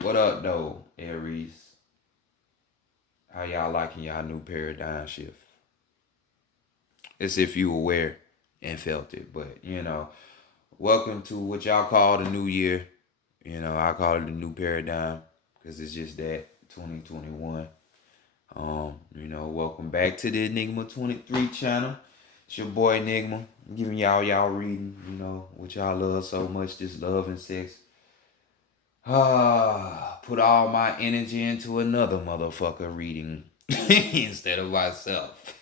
What up, though, Aries? How y'all liking y'all new paradigm shift? As if you were aware and felt it, but welcome to what y'all call the new year. I call it the new paradigm because it's just that 2021. Welcome back to the Enigma 23 channel. It's your boy Enigma, giving y'all reading. What y'all love so much, this love and sex. Put all my energy into another motherfucker reading instead of myself.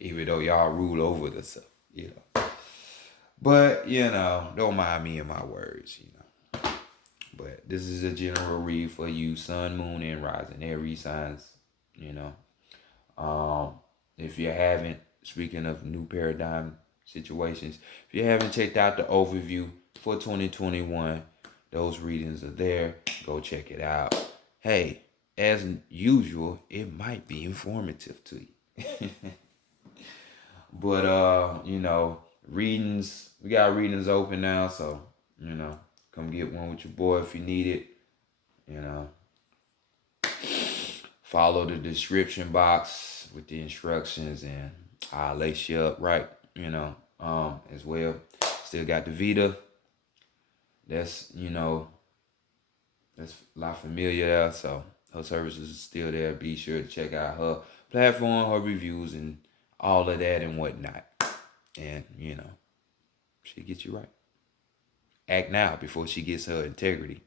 Even though y'all rule over the self. But, don't mind me and my words. But this is a general read for you, sun, moon, and rising, Aries signs, you know. If you haven't, speaking of new paradigm situations, if you haven't checked out the overview for 2021, those readings are there. Go check it out. Hey, as usual, it might be informative to you. But readings, we got readings open now, so come get one with your boy if you need it. Follow the description box with the instructions, and I'll lace you up right, as well. Still got the Vita. That's La Familia there, so her services is still there. Be sure to check out her platform, her reviews, and all of that and whatnot. And she get you right. Act now before she gets her integrity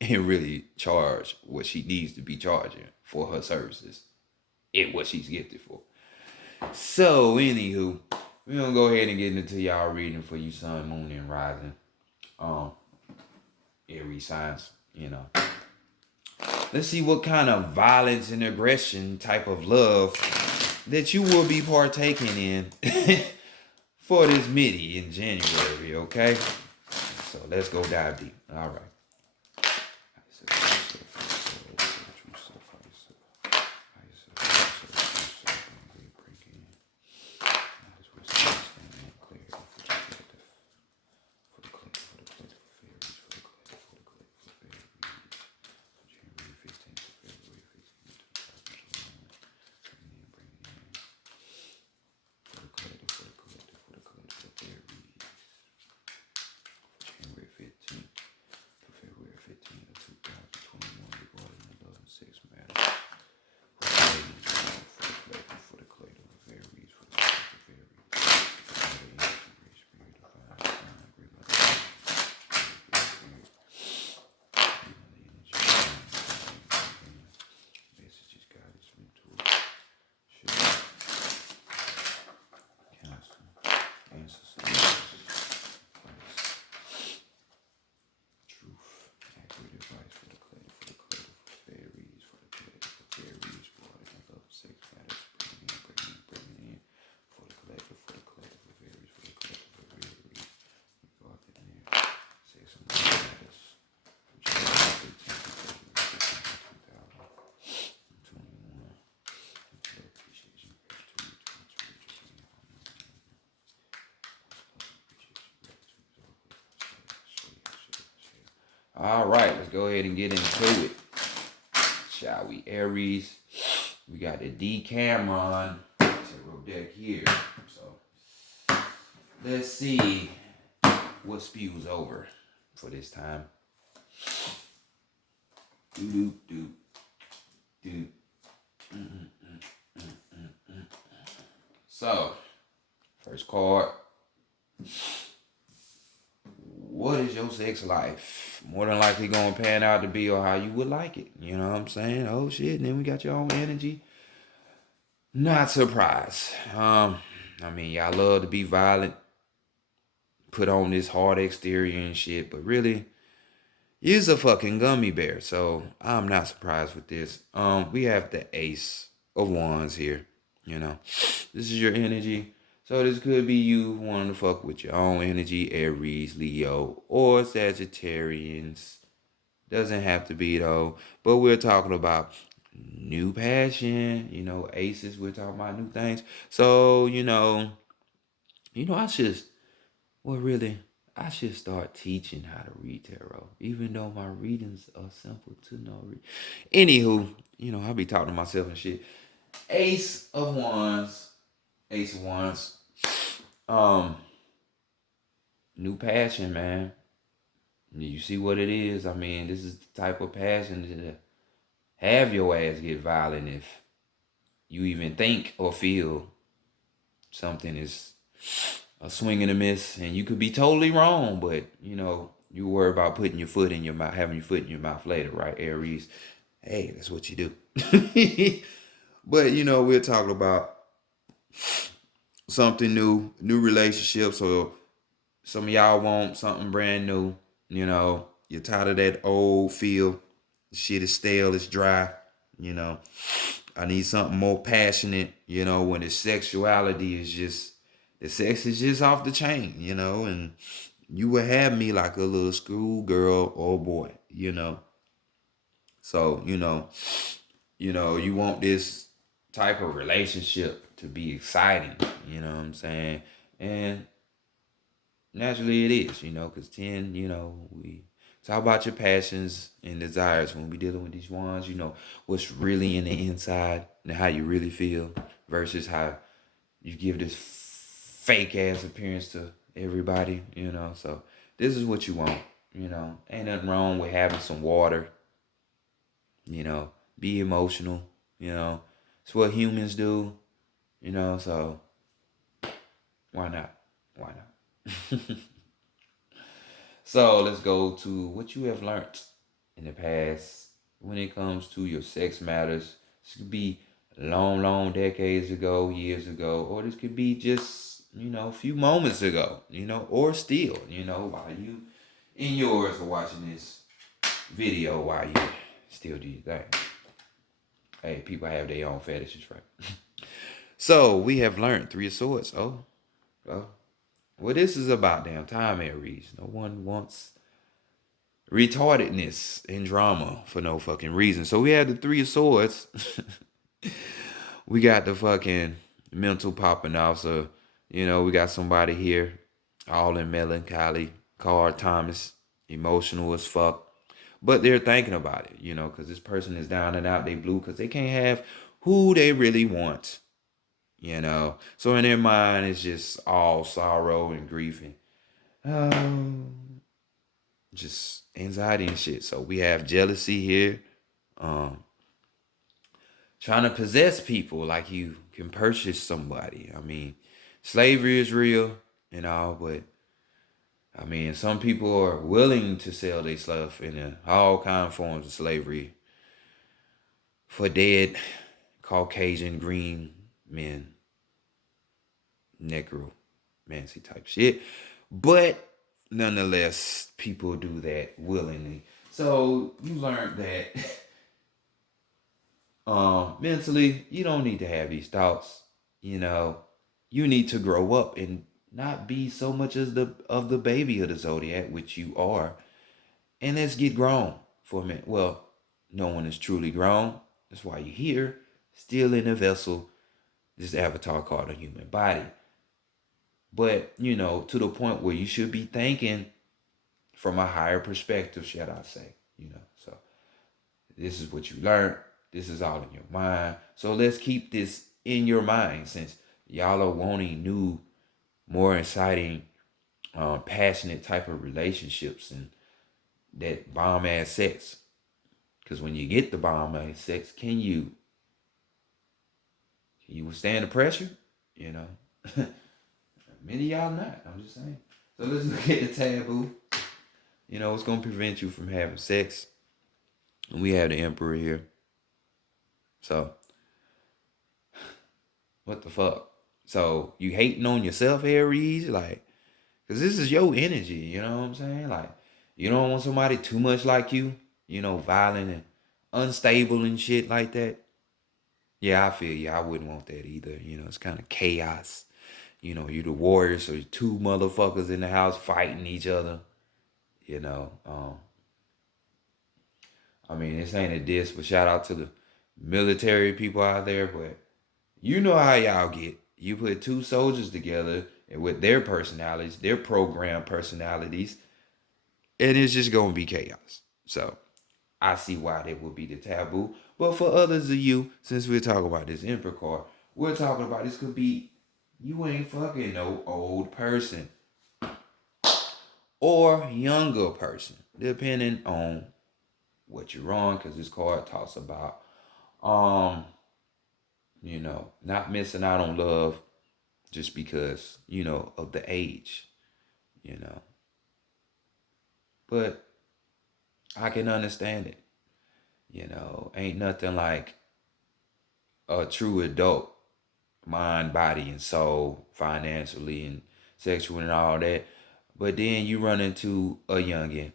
and really charge what she needs to be charging for her services and what she's gifted for. So, anywho, we're gonna go ahead and get into y'all reading for you, sun, moon, and rising. Aries signs, Let's see what kind of violence and aggression type of love that you will be partaking in for this midi in January, okay? So let's go dive deep. All right. All right, let's go ahead and get into it, shall we? Aries, we got the Decameron tarot deck here. So let's see what spews over for this time. So, first card. What is your sex life? More than likely gonna pan out to be or how you would like it. You know what I'm saying? Oh shit, and then we got your own energy. Not surprised. Y'all love to be violent, put on this hard exterior and shit, but really, you's a fucking gummy bear. So I'm not surprised with this. We have the Ace of Wands here. This is your energy. So this could be you wanting to fuck with your own energy, Aries, Leo, or Sagittarians. Doesn't have to be though. But we're talking about new passion. Aces, we're talking about new things. So, I I should start teaching how to read tarot, even though my readings are simple to no read. Anywho, I be talking to myself and shit. Ace of Wands. Ace of Wands. Um, New passion, man. You see what it is? I mean, this is the type of passion to have your ass get violent if you even think or feel something is a swing and a miss, and you could be totally wrong, but you worry about putting your foot in your mouth, having your foot in your mouth later, right, Aries? Hey, that's what you do. But we're talking about something new relationships, or some of y'all want something brand new. You're tired of that old feel. Shit is stale, it's dry. You know, I need something more passionate. When the sexuality is just the sex is just off the chain. And you would have me like a little schoolgirl or boy. So you want this type of relationship to be exciting. You know what I'm saying? And naturally it is, because 10, we talk about your passions and desires when we dealing with these ones, what's really in the inside and how you really feel versus how you give this fake ass appearance to everybody. So this is what you want. Ain't nothing wrong with having some water, be emotional, it's what humans do. So why not? Why not? So let's go to what you have learned in the past when it comes to your sex matters. This could be long, long decades ago, years ago, or this could be just, a few moments ago, or still, while you in yours are watching this video while you still do your thing. Hey, people have their own fetishes, right? So we have learned Three of Swords. Oh, well, this is about damn time, Aries. No one wants retardedness and drama for no fucking reason. So we had the Three of Swords. We got the fucking mental popping off. So, we got somebody here all in melancholy, called Thomas, emotional as fuck. But they're thinking about it, because this person is down and out, they blue, because they can't have who they really want. So in their mind, it's just all sorrow and grief and just anxiety and shit. So we have jealousy here, trying to possess people like you can purchase somebody. I mean, slavery is real and all, but I mean, some people are willing to sell their stuff in all kind of forms of slavery for dead Caucasian green men, necromancy type shit. But nonetheless, people do that willingly. So you learned that mentally, you don't need to have these thoughts. You need to grow up and not be so much as the baby of the zodiac, which you are. And let's get grown for a minute. Well, no one is truly grown. That's why you're here, still in a vessel, this avatar called a human body. But, to the point where you should be thinking from a higher perspective, shall I say. So this is what you learned. This is all in your mind. So let's keep this in your mind, since y'all are wanting new, more exciting, passionate type of relationships and that bomb ass sex. Because when you get the bomb ass sex, can you withstand the pressure? Many of y'all not. I'm just saying. So let's look at the taboo. What's gonna prevent you from having sex? And we have the Emperor here. So what the fuck? So you hating on yourself, Aries? Like, cause this is your energy, you know what I'm saying? Like, you don't want somebody too much like you, violent and unstable and shit like that. Yeah, I feel you. I wouldn't want that either. It's kind of chaos. You the warrior, so you two motherfuckers in the house fighting each other. You know, um, I mean, this ain't a diss, but shout out to the military people out there. But you know how y'all get. You put two soldiers together with their personalities, their programmed personalities, and it's just gonna be chaos. So I see why that would be the taboo. But for others of you, since we're talking about this Emperor card, we're talking about this could be you ain't fucking no old person or younger person, depending on what you're on, because this card talks about not missing out on love just because, of the age, you know. But I can understand it. Ain't nothing like a true adult, mind, body, and soul, financially and sexual and all that. But then you run into a youngin.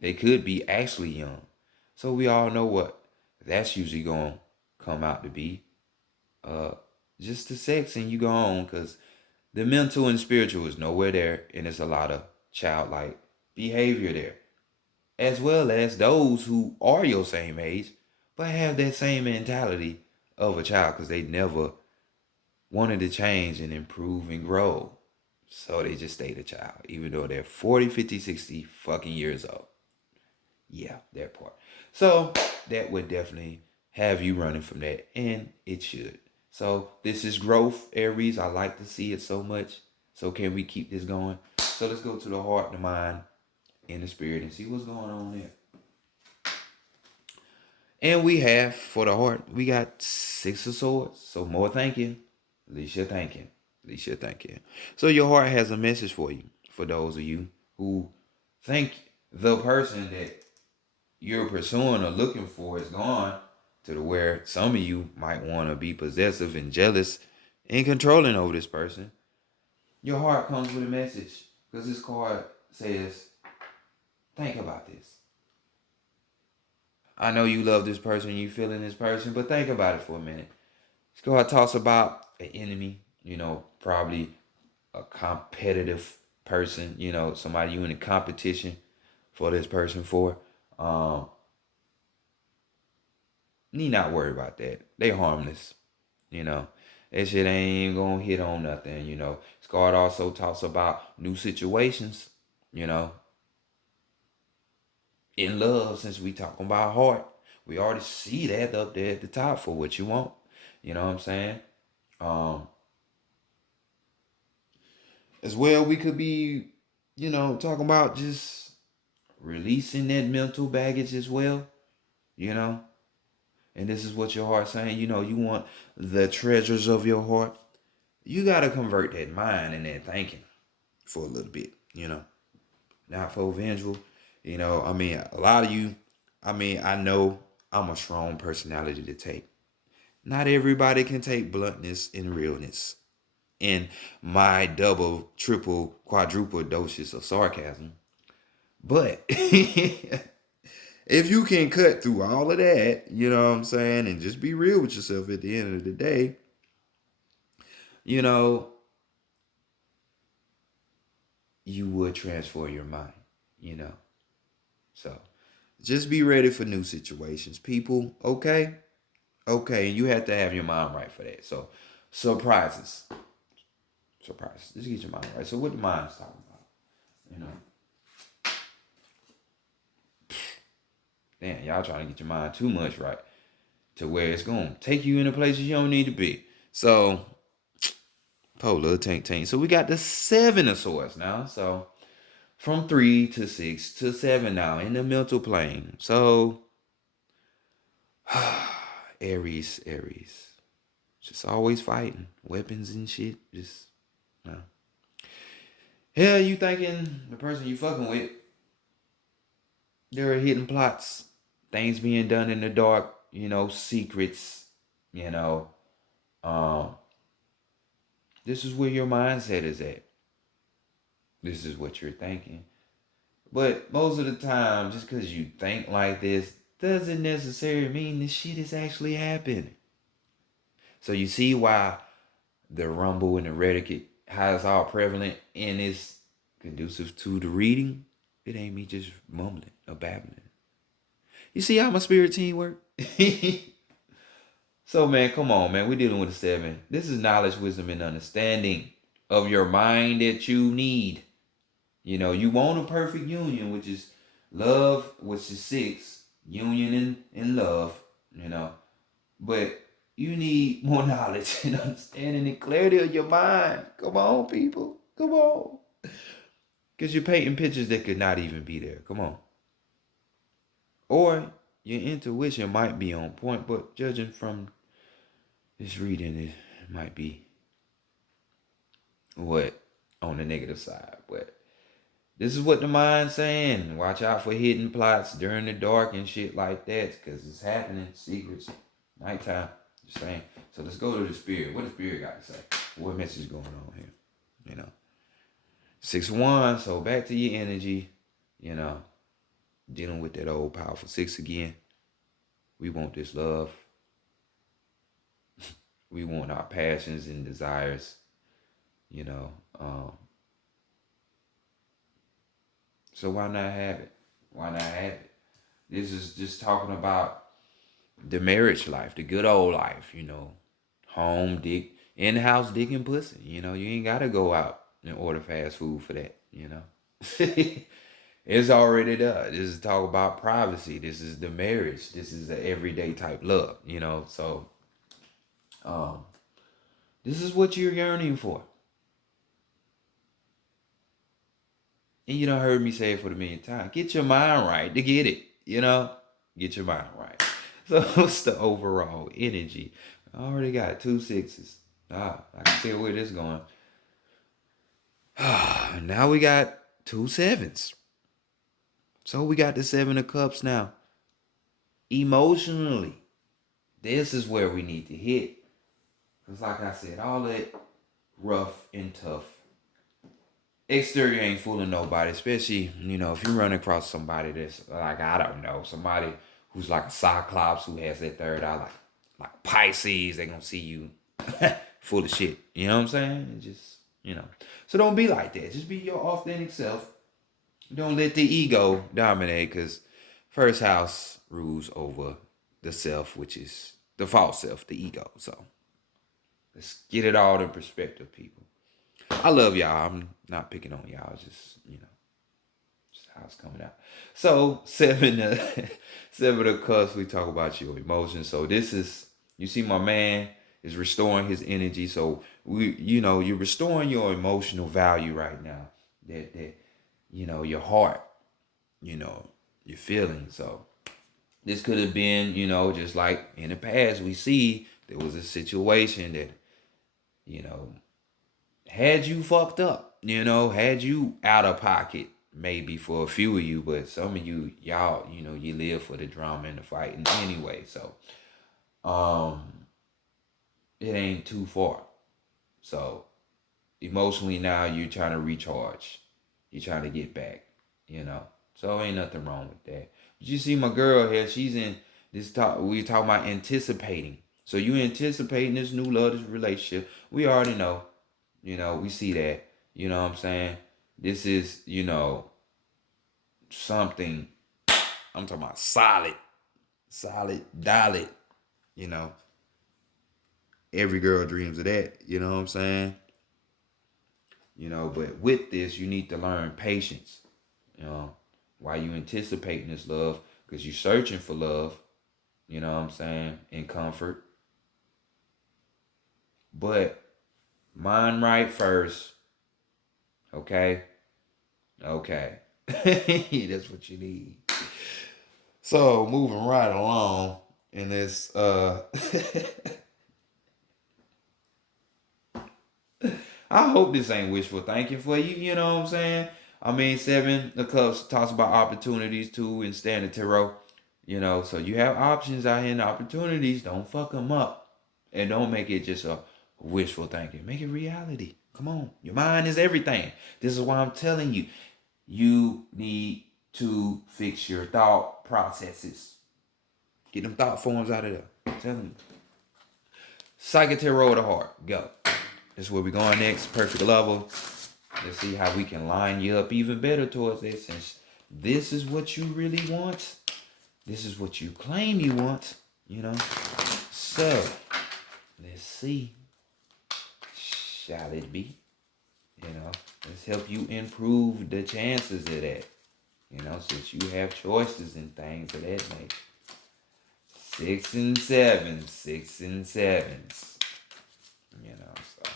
They could be actually young. So we all know what that's usually going to come out to be. Uh, just the sex and you go on, because the mental and spiritual is nowhere there, and it's a lot of childlike behavior there, as well as those who are your same age but have that same mentality of a child because they never wanted to change and improve and grow. So they just stayed a child, even though they're 40, 50, 60 fucking years old. Yeah, that part. So that would definitely have you running from that, and it should. So this is growth, Aries. I like to see it so much. So can we keep this going? So let's go to the heart, the mind, and the spirit and see what's going on there. And we have, for the heart, we got 6 of swords. So more thinking, at least you're thinking. At least you're thinking. So your heart has a message for you, for those of you who think the person that you're pursuing or looking for is gone, to the where some of you might want to be possessive and jealous and controlling over this person. Your heart comes with a message, because this card says, think about this. I know you love this person, you feeling this person, but think about it for a minute. This card talks about an enemy, probably a competitive person, somebody you in a competition for this person for. Need not worry about that. They harmless, you know. That shit ain't gonna hit on nothing, This card also talks about new situations, you know. In love, since we talking about heart, we already see that up there at the top for what you want. You know what I'm saying? Um, as well, we could be, talking about just releasing that mental baggage as well, you know. And this is what your heart's saying. You want the treasures of your heart. You gotta convert that mind and that thinking for a little bit, Not for vengeful. A lot of you, I know I'm a strong personality to take. Not everybody can take bluntness and realness and my double, triple, quadruple doses of sarcasm. But if you can cut through all of that, you know what I'm saying, and just be real with yourself at the end of the day, you know, you would transform your mind. So just be ready for new situations, people. Okay? Okay, and you have to have your mind right for that. So surprises. Surprises. Just get your mind right. So what the mind's talking about, Damn, y'all trying to get your mind too much right to where it's going to take you into places you don't need to be. So, polar tank tank. So we got the 7 of swords now. So from 3 to 6 to 7 now in the mental plane. So Aries. Just always fighting. Weapons and shit. Just no. Hell, you thinking the person you fucking with, there are hidden plots, things being done in the dark, secrets, you know. Um, this is where your mindset is at. This is what you're thinking. But most of the time, just because you think like this doesn't necessarily mean this shit is actually happening. So you see why the rumble and the rhetoric, how it's all prevalent and it's conducive to the reading. It ain't me just mumbling or babbling. You see how my spirit team work? So man, come on, man. We're dealing with a 7. This is knowledge, wisdom, and understanding. of your mind that you need. You know, you want a perfect union, which is love, which is 6, union and love, you know. But you need more knowledge and understanding and clarity of your mind. Come on, people. Come on. Because you're painting pictures that could not even be there. Come on. Or your intuition might be on point, but judging from this reading, it might be what on the negative side. But this is what the mind's saying. Watch out for hidden plots during the dark and shit like that, because it's happening. Secrets, nighttime. Just saying. So let's go to the spirit. What the spirit got to say? What message is going on here? You know, 6-1. So back to your energy. You know, dealing with that old powerful 6 again. We want this love. We want our passions and desires. You know, so why not have it? Why not have it? This is just talking about the marriage life, the good old life, you know. Home, dick, in-house dick and pussy. You know, you ain't got to go out and order fast food for that, you know. It's already done. This is talk about privacy. This is the marriage. This is the everyday type love, you know. So, this is what you're yearning for. And you done heard me say it for the millionth time. Get your mind right to get it, you know? Get your mind right. So what's the overall energy? I already got 2 6s. I can see where this is going. Now we got 2 7s. So we got the 7 of Cups now. Emotionally, this is where we need to hit. Because like I said, all that rough and tough exterior ain't fooling nobody, especially, you know, if you run across somebody that's like, I don't know, somebody who's like a Cyclops who has that third eye, like Pisces, they gonna see you full of shit. You know what I'm saying? And just, you know. So don't be like that. Just be your authentic self. Don't let the ego dominate, because first house rules over the self, which is the false self, the ego. So let's get it all in perspective, people. I love y'all. I'm not picking on y'all. It's just, you know, just how it's coming out. So 7 of Cups, we talk about your emotions. So this is, you see my man is restoring his energy. So you're restoring your emotional value right now. That you know, your heart, you know, your feelings. So this could have been, you know, just like in the past, we see there was a situation that, you know, had you fucked up, you know, had you out of pocket, maybe for a few of you, but some of y'all, you know, you live for the drama and the fighting anyway. So, it ain't too far. So, emotionally now you're trying to recharge. You're trying to get back, you know. So ain't nothing wrong with that. But you see my girl here, she's in this talk, we talking about anticipating. So you anticipating this new love, this relationship. We already know. You know, we see that. You know what I'm saying? This is, you know, something, I'm talking about solid, dollar. You know, every girl dreams of that. You know what I'm saying? You know, but with this, you need to learn patience. You know, while you anticipating this love, because you're searching for love. You know what I'm saying? And comfort. But mind right first. Okay? Okay. That's what you need. So moving right along in this I hope this ain't wishful thinking for you, you know what I'm saying? I mean, 7 of Cups talks about opportunities too in Standard Tarot. You know, so you have options out here and opportunities. Don't fuck them up. And don't make it just a wishful thinking. Make it reality. Come on. Your mind is everything. This is why I'm telling you. You need to fix your thought processes. Get them thought forms out of there. I'm telling you. Psychic Tarot of the Heart. Go. This is where we're going next. Perfect level. Let's see how we can line you up even better towards this. Since this is what you really want. This is what you claim you want. You know. So, let's see. Shall it be? Let's help you improve the chances of that. Since you have choices and things of that nature. 6 and 7, 6 and 7s. So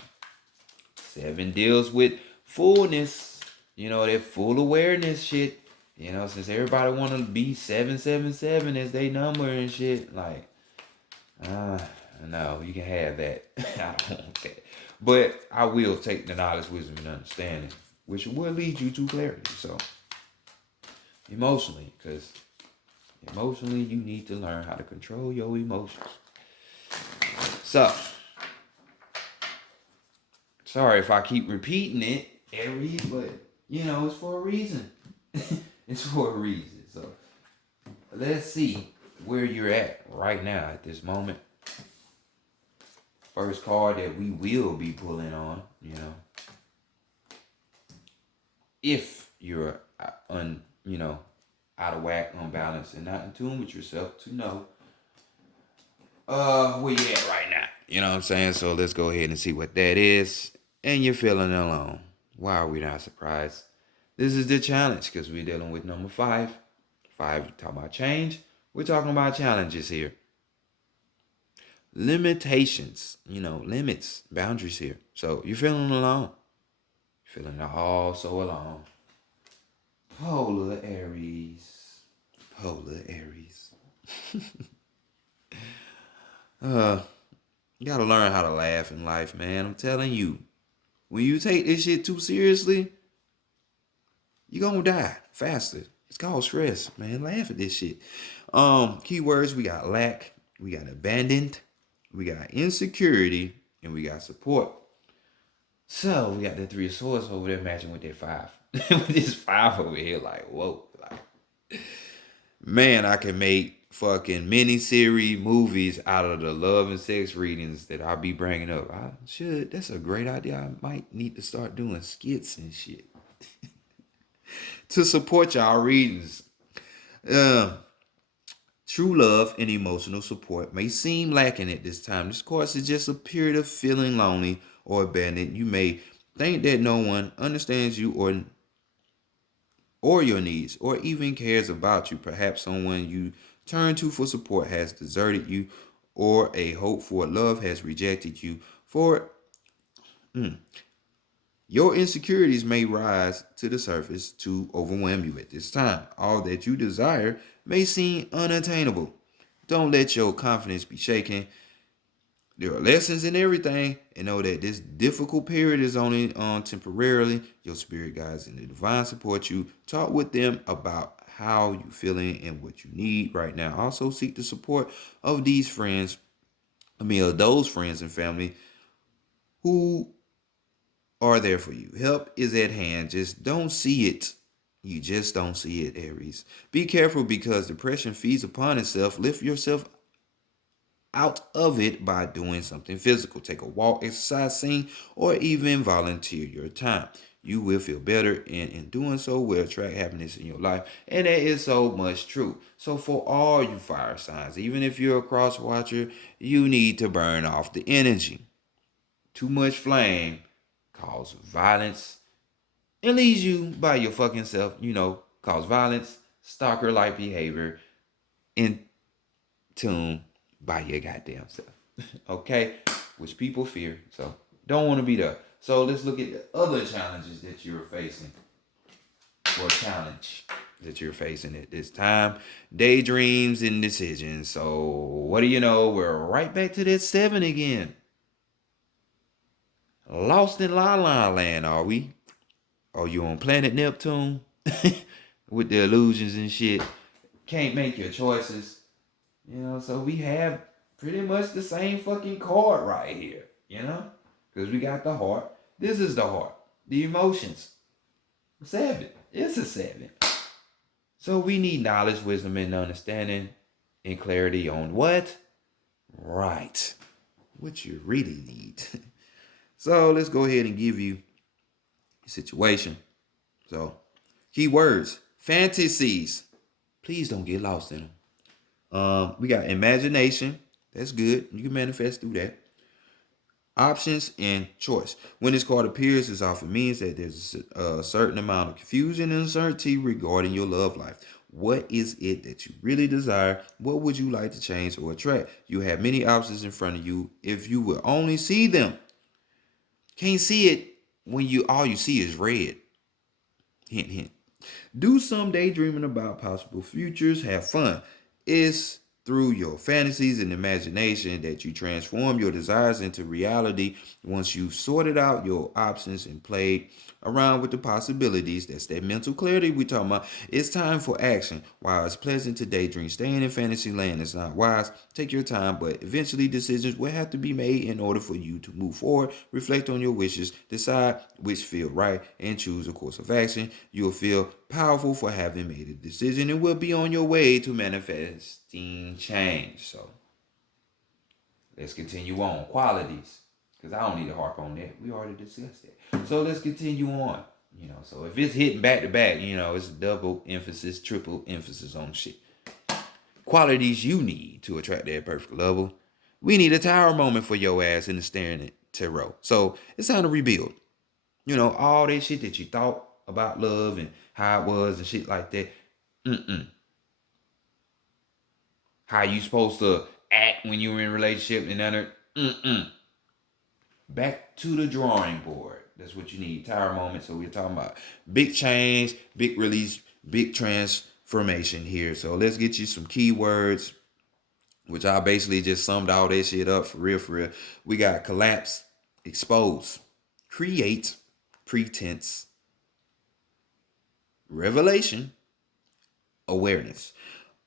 7 deals with fullness. That full awareness shit. Since everybody want to be 777 as they number and shit, like, no, you can have that. I don't want that. But I will take the knowledge, wisdom, and understanding, which will lead you to clarity. So, emotionally, because emotionally, you need to learn how to control your emotions. So, sorry if I keep repeating it, Aries, but, it's for a reason. It's for a reason. So, let's see where you're at right now at this moment. First card that we will be pulling on, if you're out of whack, unbalanced, and not in tune with yourself, to know where you at right now. You know what I'm saying? So let's go ahead and see what that is. And you're feeling alone. Why are we not surprised? This is the challenge because we're dealing with number 5. 5, talking about change. We're talking about challenges here. Limitations, limits, boundaries here. So you're feeling alone. You're feeling all so alone. Polar Aries. Polar Aries. You gotta learn how to laugh in life, man. I'm telling you. When you take this shit too seriously, you're gonna die faster. It's called stress, man. Laugh at this shit. Keywords, we got lack, we got abandoned, we got insecurity, and we got support. So we got the 3 of swords over there matching with that 5. With this 5 over here, like, whoa. Like, man, I can make fucking mini-series movies out of the love and sex readings that I'll be bringing up. I should. That's a great idea. I might need to start doing skits and shit. To support y'all readings. True love and emotional support may seem lacking at this time. This course is just a period of feeling lonely or abandoned. You may think that no one understands you or your needs or even cares about you. Perhaps someone you turn to for support has deserted you, or a hope for love has rejected you. Your insecurities may rise to the surface to overwhelm you at this time. All that you desire may seem unattainable. Don't let your confidence be shaken. There are lessons in everything, and know that this difficult period is only temporarily. Your spirit guides and the divine support you. Talk with them about how you feeling and what you need right now. Also seek the support of these friends, of those friends and family who are there for you. Help is at hand. Just don't see it. You just don't see it, Aries. Be careful because depression feeds upon itself. Lift yourself out of it by doing something physical. Take a walk, exercise, sing, or even volunteer your time. You will feel better, and in doing so will attract happiness in your life. And that is so much true. So for all you fire signs, even if you're a cross watcher, you need to burn off the energy. Too much flame cause violence and leaves you by your fucking self, cause violence, stalker-like behavior, in tune by your goddamn self. Okay? Which people fear. So don't want to be there. So let's look at the other challenges that you're facing. Or challenge that you're facing at this time. Daydreams and decisions. So what do you know? We're right back to that 7 again. Lost in La La Land, are we? Are you on planet Neptune? With the illusions and shit. Can't make your choices. So we have pretty much the same fucking card right here. Because we got the heart. This is the heart. The emotions. 7. It's a 7. So we need knowledge, wisdom, and understanding and clarity on what? Right. What you really need. So let's go ahead and give you a situation. So, keywords. Fantasies. Please don't get lost in them. We got imagination. That's good. You can manifest through that. options, and choice. When this card appears, this often means that there's a certain amount of confusion and uncertainty regarding your love life. What is it that you really desire? What would you like to change or attract? You have many options in front of you if you will only see them. Can't see it when you all you see is red. Hint, hint. Do some daydreaming about possible futures. Have fun. It's through your fantasies and imagination that you transform your desires into reality. Once you've sorted out your options and played around with the possibilities, that's that mental clarity we talking about. It's time for action. While it's pleasant to daydream, staying in fantasy land is not wise. Take your time, but eventually decisions will have to be made in order for you to move forward. Reflect on your wishes, decide which feel right, and choose a course of action. You'll feel powerful for having made a decision and will be on your way to manifesting change. So let's continue on. Qualities. Because I don't need to harp on that. We already discussed that. So let's continue on. So if it's hitting back to back, it's double emphasis, triple emphasis on shit. Qualities you need to attract that perfect level. We need a tower moment for your ass in the staring at tarot. So it's time to rebuild. All that shit that you thought about love and how it was and shit like that. How you supposed to act when you were in a relationship and other. Back to the drawing board. That's what you need. Tower moment. So we're talking about big change, big release, big transformation here. So let's get you some keywords, which I basically just summed all that shit up for real, for real. We got collapse, expose, create, pretense, revelation, awareness.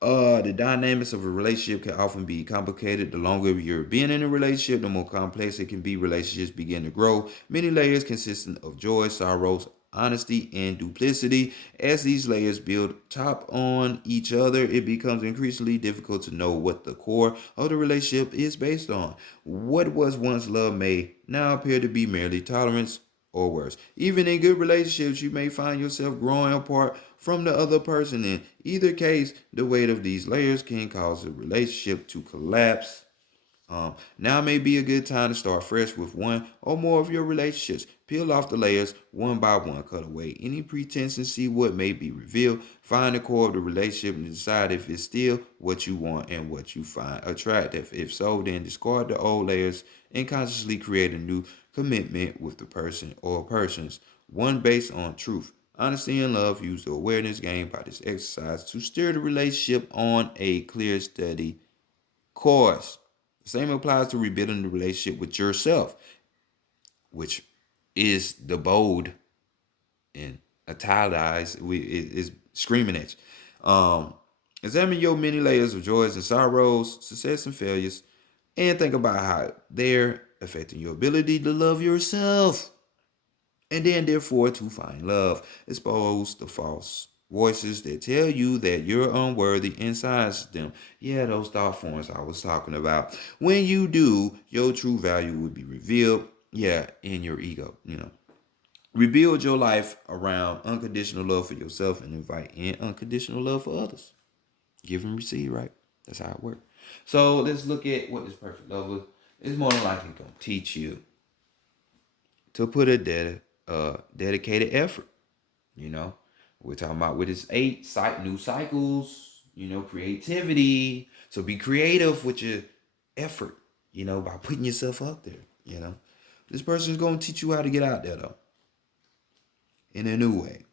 The dynamics of a relationship can often be complicated. The longer you're being in a relationship, the more complex it can be. Relationships begin to grow. Many layers consisting of joy, sorrows, honesty, and duplicity. As these layers build top on each other, it becomes increasingly difficult to know what the core of the relationship is based on. What was once love may now appear to be merely tolerance or worse. Even in good relationships, you may find yourself growing apart from the other person. In either case, the weight of these layers can cause a relationship to collapse. Now may be a good time to start fresh with one or more of your relationships. Peel off the layers one by one. Cut away any pretense and see what may be revealed. Find the core of the relationship and decide if it's still what you want and what you find attractive. If so, then discard the old layers and consciously create a new commitment with the person or persons. One based on truth, honesty, and love. Use the awareness gained by this exercise to steer the relationship on a clear, steady course. The same applies to rebuilding the relationship with yourself, which is the bold and italicized is screaming at you. Examine your many layers of joys and sorrows, success and failures, and think about how they're affecting your ability to love yourself. And then, therefore, to find love. Expose the false voices that tell you that you're unworthy and silence them. Yeah, those thought forms I was talking about. When you do, your true value will be revealed. Yeah, in your ego. Rebuild your life around unconditional love for yourself and invite in unconditional love for others. Give and receive, right? That's how it works. So let's look at what this perfect love is more than likely going to teach you to put a dedicated effort. We're talking about with this new cycles, creativity. So be creative with your effort, by putting yourself out there. This person is going to teach you how to get out there, though, in a new way.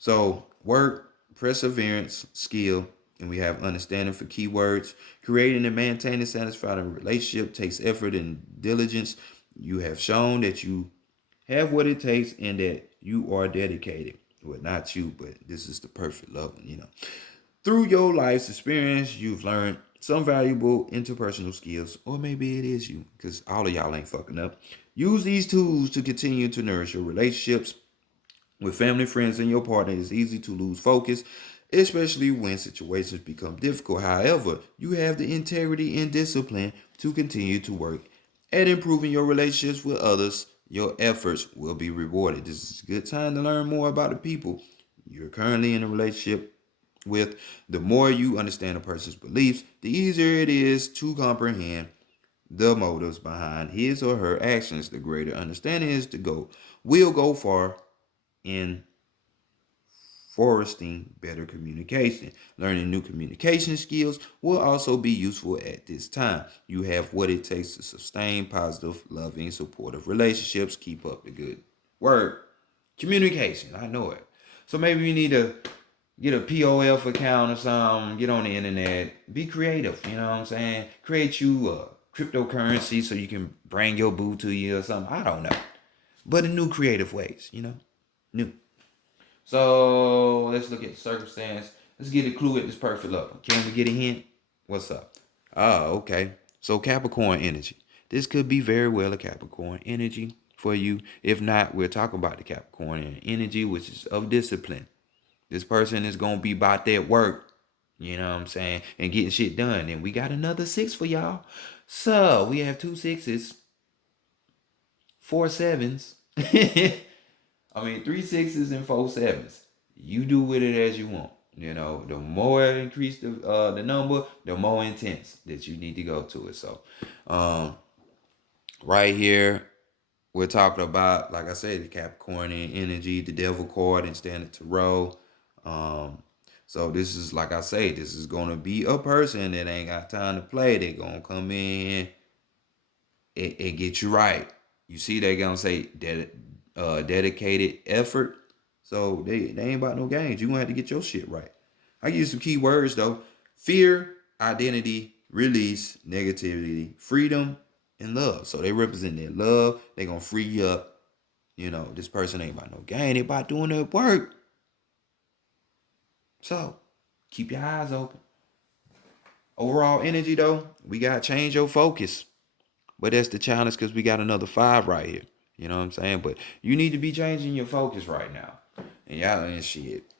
So work, perseverance, skill, and we have understanding for keywords. Creating and maintaining a satisfying relationship takes effort and diligence. You have shown that you have what it takes and that you are dedicated. Well, not you, but this is the perfect love. Through your life's experience, you've learned some valuable interpersonal skills, or maybe it is you, because all of y'all ain't fucking up. Use these tools to continue to nourish your relationships with family, friends, and your partner. It's easy to lose focus, especially when situations become difficult. However, you have the integrity and discipline to continue to work at improving your relationships with others. Your efforts will be rewarded. This is a good time to learn more about the people you're currently in a relationship with. The more you understand a person's beliefs, the easier it is to comprehend the motives behind his or her actions. The greater understanding is to go will go far in foresting better communication. Learning new communication skills will also be useful at this time. You have what it takes to sustain positive, loving, supportive relationships. Keep up the good work. Communication, I know it. So maybe you need to get a POF account or something, get on the internet, be creative, you know what I'm saying? Create you a cryptocurrency so you can bring your boo to you or something. I don't know. But in new creative ways, New. So let's look at the circumstance. Let's get a clue at this perfect love. Can we get a hint? What's up? Oh, okay. So Capricorn energy. This could be very well a Capricorn energy for you. If not, we're talking about the Capricorn energy, which is of discipline. This person is gonna be about that work. You know what I'm saying? And getting shit done. And we got another 6 for y'all. So we have 2 6s, 4 7s. I mean, 3 6s and 4 7s. You do with it as you want. The more it increase the number, the more intense that you need to go to it. So, right here, we're talking about, like I said, the Capricorn energy, the Devil card, and Standard Tarot. So this is, like I say, this is gonna be a person that ain't got time to play. They gonna come in and get you right. You see, they gonna say dedicated effort. So they ain't about no games. You gonna have to get your shit right. I give you some key words though: fear, identity, release, negativity, freedom, and love. So they represent their love. They gonna free you up. This person ain't about no game. They about doing their work. So keep your eyes open. Overall energy though, we gotta change your focus. But that's the challenge because we got another 5 right here. You know what I'm saying? But you need to be changing your focus right now. And y'all ain't shit.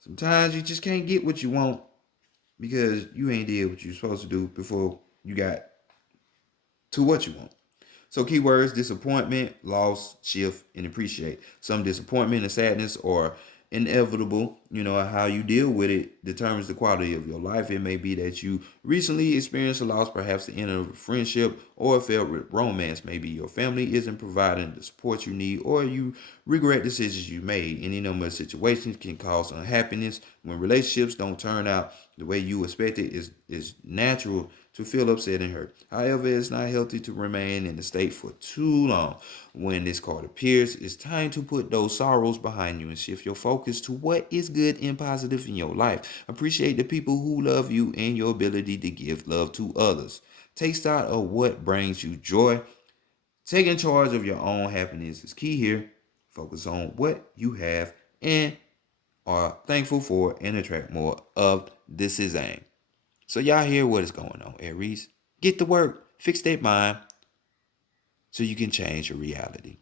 Sometimes you just can't get what you want because you ain't did what you're supposed to do before you got to what you want. So keywords: disappointment, loss, shift, and appreciate. Some disappointment and sadness are inevitable. How you deal with it determines the quality of your life. It may be that you recently experienced a loss, perhaps the end of a friendship or a failed romance. Maybe your family isn't providing the support you need, or you regret decisions you made. Any number of situations can cause unhappiness. When relationships don't turn out the way you expected, is natural to feel upset and hurt. However, it's not healthy to remain in the state for too long. When this card appears, it's time to put those sorrows behind you and shift your focus to what is good and positive in your life. Appreciate the people who love you and your ability to give love to others. Take stock of what brings you joy. Taking charge of your own happiness is key here. Focus on what you have and are thankful for and attract more of this is aim. So y'all hear what is going on, Aries. Get to work, fix that mind so you can change your reality.